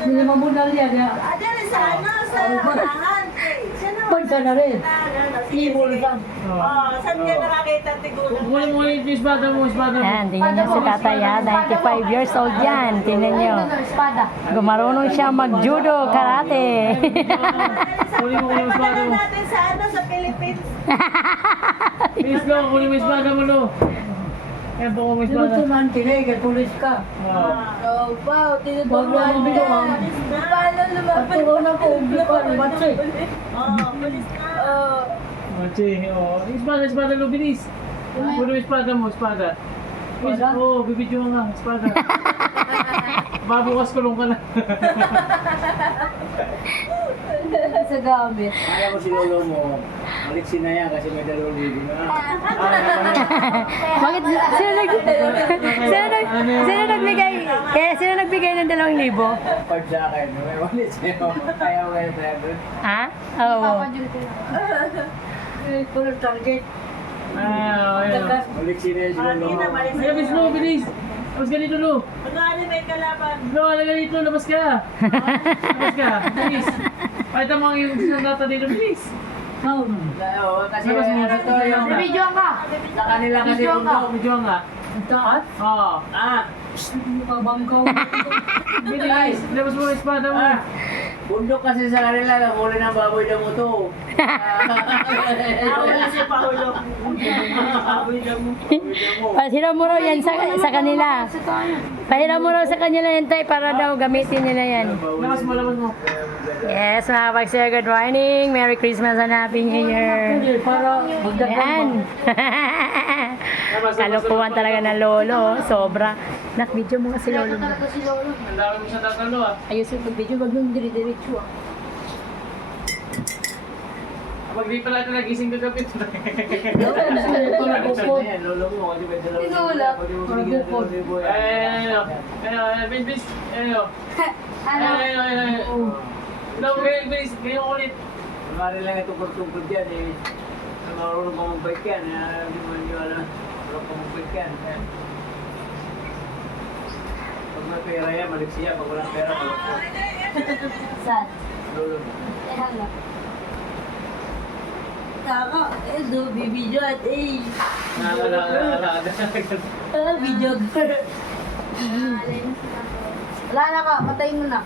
Hindi mabunal yan. Sa unahan. Pagsa na rin. Ibol ka. Saan ka nakakita tigulang? Kunin mo yung espada mo, espada mo. Ayan, tingnan nyo si Tatay ha. 95 years old yan. Tingnan nyo. Gumarunong siya mag-judo, karate. Kunin mo yung espada mo. Natin sa Philippines. Please go, kunin mo yung espada mo, lo. Ayan po kung espada. Ito man tinay, kay pulis ka. Oh, wow, Huwag tinutulungan lang binuwang. Paano lumaban? Patuloy na po, ka, batse. Polis na. Machi, oh. Espada, espada, lo, bilis. Kunin mo yung espada mo, espada. Please, Espada? oh, bibidyo nga, espada. Babukas kulong ka na. Sa gamit. Kaya mo si lolo mo, aliksin na yan kasi may 2,000 na. Bakit? Sino nagbigay? Kaya sino nagbigay ng 2,000? Pag sa akin, may walit sa'yo. Kaya mo kayo 7. Ha? Oo. Full target. Ayun. Aliksin na yan si lolo mo. Bilis mo, bilis. Labas ka dito, lo. Ano may kalaban? Lo, halika dito, labas ka. Labas ka, bilis. Pakita mo yung sandata dito, bilis. How? Oo, kasi Labas mo. ano to yung... Bibidyoan ka. Sa kanila kasi mundo. Medyo nga. Ang taas? Oo. Mabangkaw. Bilis, labas mo yung espada mo. Bundok kasi sa kanila, nahuli ng baboy daw mo to. Wala si Paolo. Pahiram mo raw yan sa kanila. Pahiram mo raw sa kanila yan, tay, para daw gamitin nila yan. Labas mo, labas mo. Yes, mga pagsir, good morning. Merry Christmas and Happy New Year. Para magdagdag Ayan. Kalukuhan talaga ng lolo, oh. Sobra. Nak, video mo nga si lolo mo. Ang dami mo sa tatalo, ah. Ayusin pag video, wag nung dire-diretso ah. Kapag di pala ito nagising kagabi. Lolo mo, kasi may 2,000. Tinulak. Pwede mo binigyan ng 2,000. Ayun, bilis. Ayun. Ayun. Bilis. Ngayon ulit. Kumari lang ito tungkol dyan eh. Marunong ka mag-bike yan. Hindi mo naniwala. Marunong ka mag-bike yan. Pag may pera yan, malik siya. Pag walang pera, malukot. Saan? Lolo mo. Tama. Do bibidyo at Nakakala. video. Wala na ka, patayin mo na.